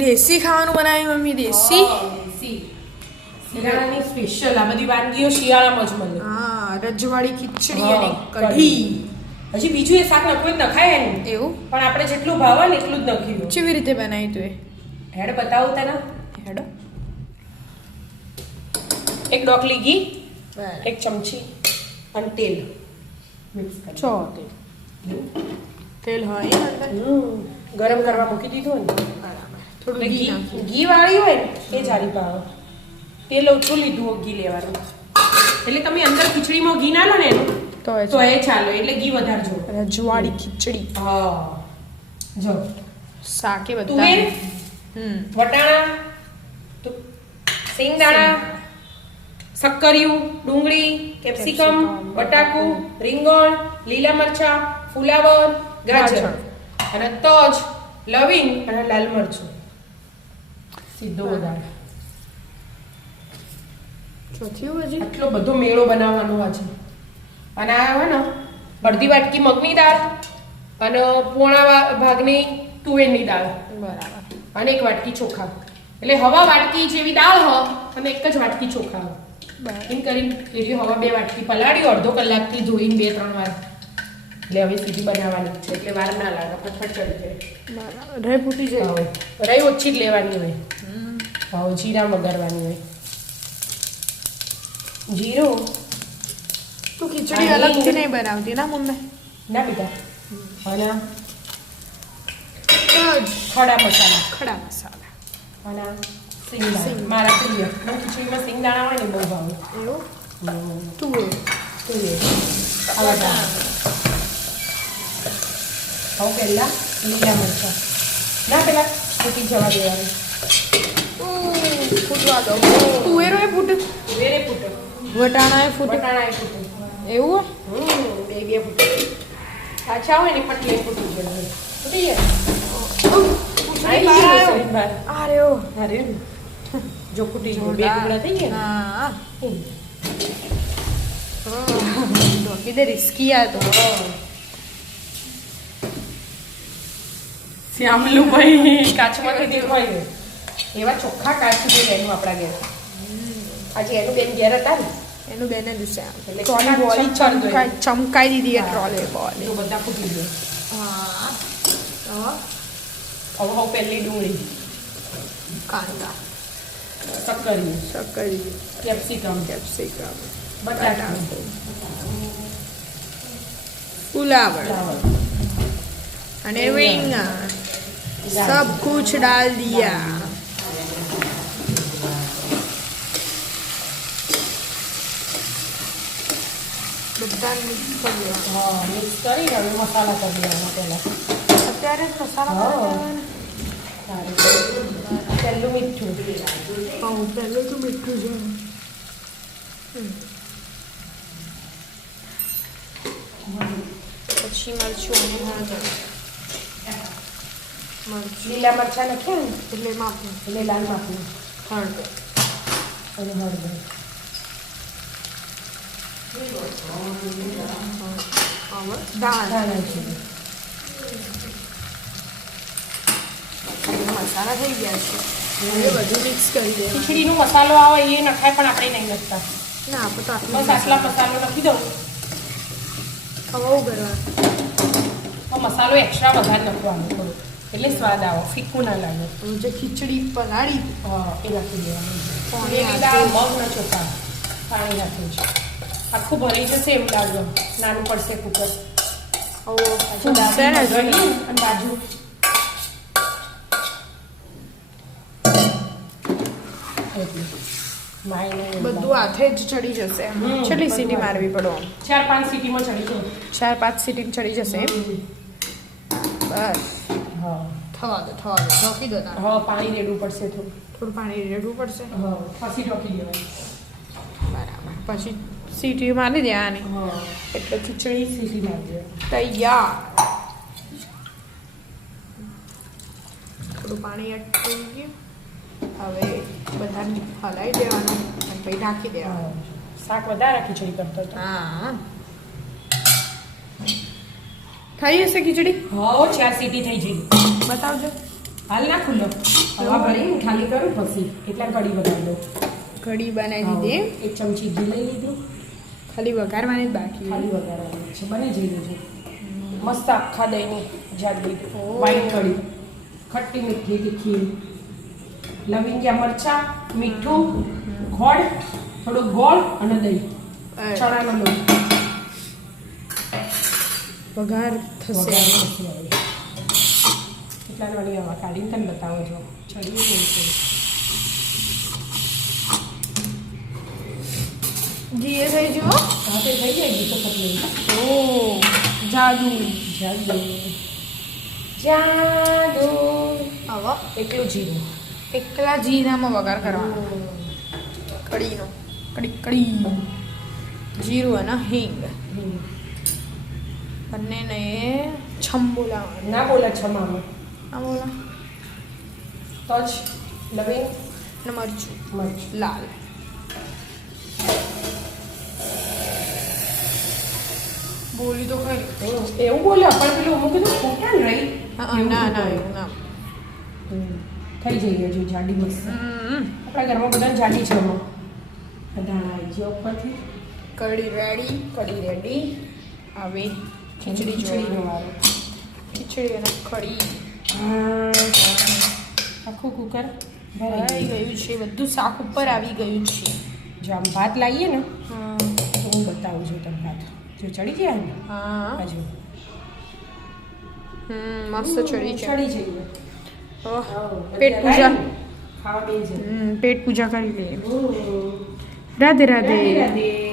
દેશી ખાવાનું બનાવ્યું મમ્મી દેશી? શિયાળાની સ્પેશિયલ આ બધી વાનગીઓ શિયાળામાં જ મળે. હા રજવાડી ખીચડી અને કઢી. હજી બીજું એ શાક નખવું જ નખાય એનું. એવું? પણ આપણે જેટલું ભાવે ને એટલું જ નખ્યું કેવી રીતે બનાવી તું એ? હેડ બતાવું તને. હેડો. એક ડોકલી ઘી એક ચમચી અને તેલ. મિક્સ કરી. છો તેલ. તેલ હોય ગરમ કરવા મૂકી દીધું ને. બરાબર. થોડું ઘી ઘી? ઘી વાળી હોય ને એ જારી ભાવે તેલ ઓછું લીધું હોય ઘી લેવાનું. એટલે તમે અંદર ખીચડીમાં ઘી ના લો ને એનું તો એ તો એ ચાલો. એટલે ઘી વધારજો. રજવાડી ખીચડી. હા. જો. શાકે બધા તુવેર? હમ. વટાણા? તો સિંગદાણા સક્કરિયું ડુંગળી? કેપ્સિકમ? બટાકુ. રીંગણ? લીલા મરચા? ફુલાવર? ગાજર. અને તજ લવિંગ અને લાલ મરચું. સીધો વધારે ચોથીયું હજી આટલો બધો મેળો બનાવવાનો આ છે અને આ હોય ને અડધી વાટકી મગની દાળ અને પોણા ભાગની તુવેરની દાળ બરાબર અને એક વાટકી ચોખા એટલે હવા વાટકી જેવી દાળ હ અને એક જ વાટકી ચોખા એમ કરીને એરી હવા બે વાટકી પલાળી અડધો કલાકથી ધોઈને બે ત્રણ વાર એટલે હવે સીધી બનાવવાની છે એટલે વાર ના લાગે ફટફટ ચડી જાય રહી ફૂટી જાય હા. રાઈ ઓછી જ લેવાની હોય હા જીરા વગાડવાની હોય. જીરું? તું ખીચડી અલગથી નહીં બનાવતી ના મમ્મી? ના બેટા. અને ખડા મસાલા. ખડા મસાલા. અને સિંગદાણા. મારા પ્રિય. મને ખીચડીમાં સિંગદાણા હોય ને બહુ ભાવે. એવું? તું તુવેર તુવેર. આ હવે પહેલા લીલા મરચાં. ના પેલા ફૂટી જવા દેવાનું. ફૂટવા દો તુવેરો એ ફૂટ? વેરે ફૂટે. વટાણા એ ફૂટ? વટાણા એ ફૂટે. એવું હમ બે બે ફૂટે. પાછા હોય ને પટલે ફૂટી જાય ફૂટી જાય આઈ ગયું રસોઈ બહાર. આ રહ્યો અરે જો ફૂટી ગયું બે ટુકડા થઈ ગયા હા. ડોકી દે રિસ્કી આ તો. શ્યામલુભાઈ કાચમાંથી દેખાય એવા ચોખ્ખા કાચ સુધી લેનું આપણા ઘેર આજે એનું બેન ઘેર હતા ને એનું બેને દિવસે એટલે ટ્રોલી બોલી ચમકાઈ ચમકાઈ ચમકાઈ દીધી એ ટ્રોલી બોલી તો બધા ફૂટી ગયો હા હવે હવે પહેલી ડુંગળી કાંદા સક્કરી સક્કરી કેપ્સિકમ કેપ્સિકમ બટાટા ફુલાવર ફ્લાવર અને રીંગણ सब कुछ डाल दिया બધા મિક્સ કરી દેવાના. હા. મિક્સ કરીને હવે મસાલા કરી દેવાના. પહેલાં અત્યારે જ મસાલા કરી પહેલું મીઠું. હા પહેલું તો મીઠું છે. પછી મરચું અને હળદર. લીલા મરચાં નાખ્યા ને? એટલે માપનું લીલા માપનું હળદર. અને હળદર. મસાલા થઈ ગયા છે બધું મિક્સ કરી દેવાનું ખીચડીનો મસાલો આવે એ નખાય પણ આપણે નહીં લખતા ના આપણે તો આટલું બસ આટલા મસાલો લખી દઉં. ખવાવું કરવા. તો મસાલો એક્સ્ટ્રા વધારે નાખવાનો થોડો. એટલે સ્વાદ આવે ફીકું ના લાગે. જે ખીચડી પલાળી એ નાખી દેવાનું. મગ ન ચોખા. પાણી નાખ્યું છે આખું ભરી જશે એમ લાગે. નાનું પડશે કુકર બાજુ. બધું. હાથે જ ચડી જશે. સીટી મારવી પડો ચાર પાંચ સીટીમાં ચડી જાય ચાર પાંચ સીટી ચડી જશે બસ. હા. થવા દો થવા દો. ઢોકી દો હા પાણી રેડવું પડશે થોડું. થોડું પાણી રેડવું પડશે. હા પછી ઢોકી દેવાય. બરાબર. પછી સીટી મારી દેવાની આની. એટલે ખીચડી. સીટી મારી તૈયાર. થોડું પાણી એડ થઈ ગયું હવે બધાને હલાવી દેવાનું અને પછી નાખી દેવાનું. શાક વધારે ખીચડી કરતો હા. થઈ હશે ખીચડી? હો ચાર સીટી થઈ જઈ. બતાવજો. હાલ ના ખુલ્લો. હવા ભરી ખાલી કરું પછી એટલા કઢી બનાવી દઉં. કઢી બનાવી દીધી? એક ચમચી ઘી લઈ લીધું. ખાલી વઘારવાની જ બાકી ખાલી વઘારવાની છે. બની જઈ છે. મસ્ત આખા દહીંની જાડી. વ્હાઈટ કઢી. ખટ્ટી મીઠી તીખી લવિંગિયા મરચા મીઠું ગોળ થોડું ગોળ અને દહીં. ચણાનો લોટ. વઘાર થશે. એટલા વાળી હવા કાઢીને તને બતાવો છો ચડી ગયું જી એ થઈ જુઓ સાથે થઈ જાય ગઈ તો પતલી. ઓ જાદુ. જાદુ. જાદુ. હવે એકલું જીરું. એકલા જીરામાં વઘાર કરવાનો. કડીનો કઢી કડી જીરું અને હિંગ. બંનેને છમ બોલાવવાનું ના બોલા છમામાં. ના બોલા. તજ લવિંગ ને મરચું. મરચું. લાલ. બોલી તો ખરી. એવું બોલે પણ પેલું હું કીધું ખોટા ને રહી? ના ના એવું ના. થઈ જઈએ જો જાડી હમ, આપણા ઘરમાં બધા જાડી છે બધા આવી ગયા ઉપરથી. કઢી રેડી કઢી રેડી હવે ખીચડી ખીચડીનો વારો ખીચડી અને કઢી. આખું કુકર ભરાઈ ગયું છે. બધું શાક ઉપર આવી ગયું છે. જો આમ ભાત લાવીએ ને હા. તો હું બતાવું છું તમને ભાત. જો ચડી ગયા ને? હા. બાજુ હમ મસ્ત ચડી છે. ચડી જઈએ. ઓહ, પેટ પૂજા. હમ, પેટ પૂજા કરી લઈએ. રાધે. રાધે રાધે.